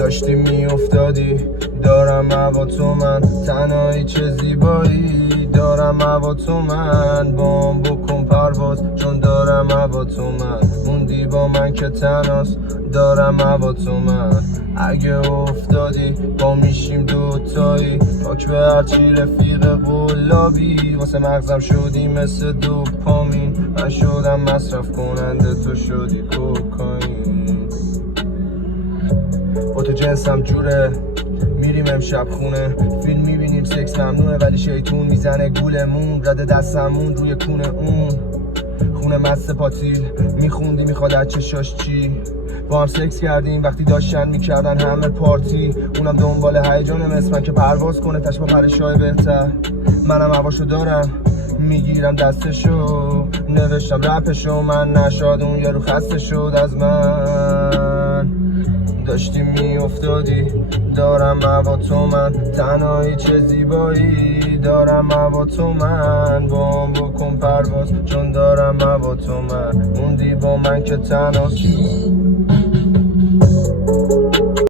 داشتی میافتادی دارم هوا تو من، تنهایی چه زیبایی دارم هوا تو من، بام بکن پرواز چون دارم هوا تو من، موندی با من که تنهاست دارم هوا تو من. اگه افتادی با میشیم دوتایی، پاک به هرچی رفیق قلابی، واسه مغزم شدی مثل دوپامین، من شدم مصرف کننده تو شدی کوکائین. با تو جنسم جوره میریم امشب خونه، فیلم میبینیم سکس ممنوعه ولی شیطون میزنه گولمون، رده دستمون روی کونه اون خونه مست پاتیل، میخوندی میخواد از چشاش چی، با هم سکس کردیم وقتی داشتن میکردن همه پارتی، اونم دنبال هیجان مثل من که پرواز کنه تش با پرشای بهتر، منم هواشو دارم میگیرم دستشو، نوشتم رپشو، من نشاد اون یارو خسته شد از من، داشتی میافتادی دارم هوا تو من، تنهایی چه زیبایی دارم هوا تو من، بام بکن پرواز چون دارم هوا تو من، موندی با من که تنهاست